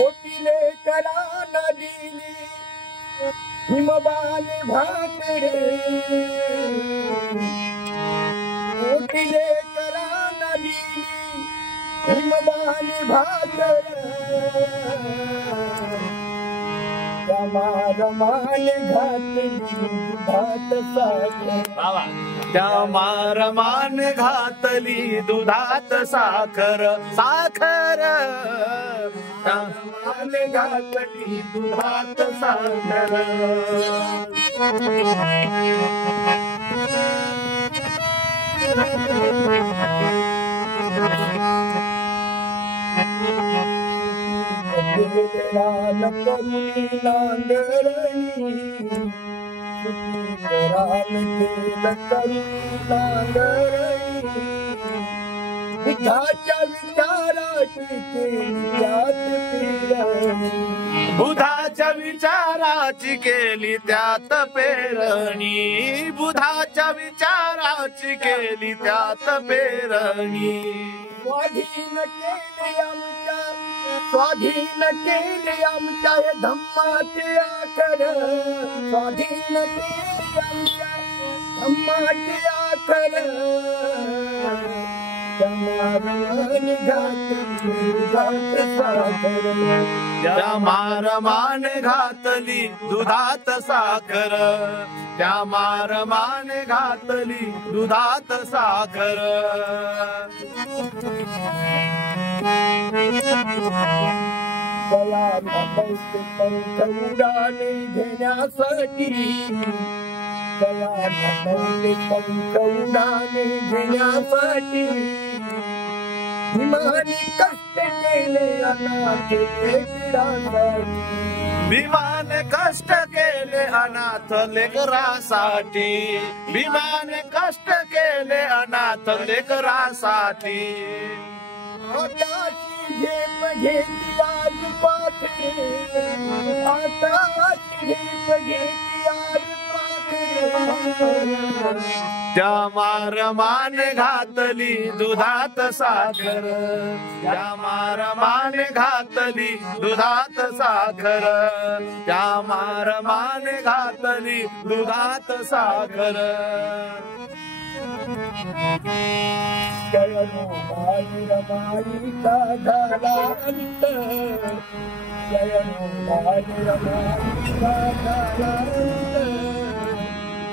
ओटिले करा नदीली हिमबान भाकरे ओटिले करा नदीली हिमबान भाकरे रमान घातली दुधात साखर रमान घातली दुधात साखर साखर रमान घातली दुधात साखर रान करुणी नांगरणी रान केलं करुणी नांगरणी बुधाच्या विचाराची केली त्यात पेरणी बुधाच्या विचाराची केली त्यात पेरणी बुधाच्या विचाराची केली त्यात पेरणी स्वाधीन केले आमच्या हे धम्माचे आखर स्वाधीन केले आमच्या धम्माचे आखर त्या मारमान घातली दुधात साखर त्या मारमान घातली दुधात साखर पंख उडाने घेण्यासाठी पंख उडाने घेण्यासाठी भीमाने कष्ट केले अनाथ लेकरासाठी भीमाने कष्ट केले अनाथ लेकरासाठी भीमाने कष्ट केले अनाथ लेकरासाठी आताची झेप घेतली आज पाखरे आताची झेप घेतली आज त्या मारमाने घातली दुधात साखर त्या मारमाने घातली दुधात साखर त्या मारमाने घातली दुधात साखर जयनो माई रमाईचा झाला अंत जयनो माई रमाईचा झाला अंत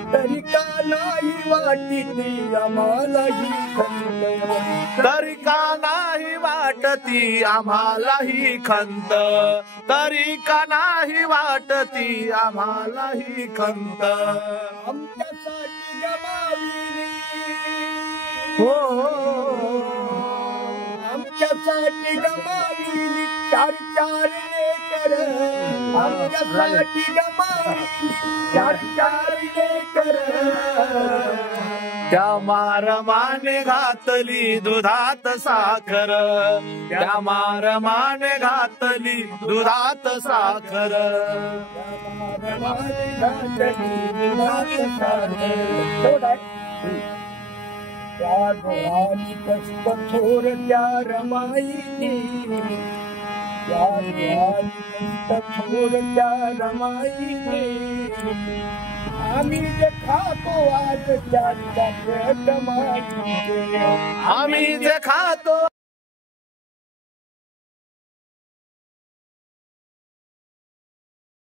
तरी का नाही वाटती आम्हाला ही खंत तरी का नाही वाटती आम्हाला ही खंत तरी का नाही वाटती आम्हाला ही खंत आमच्यासाठी गमाविली हो आमच्यासाठी गमाविली चार चार लेकर आमच्यासाठी गमाविली चार चार लेकर त्या मारमाने घातली दुधात साखर त्या मारमाने घातली दुधात साखर त्या डोळ्यानी कष्ट थोर त्या रमाईने त्या डोळ्यानी कष्ट थोर त्या रमाईने आम्ही जे खातो आज त्याच्या पेट माईने आम्ही जे खातो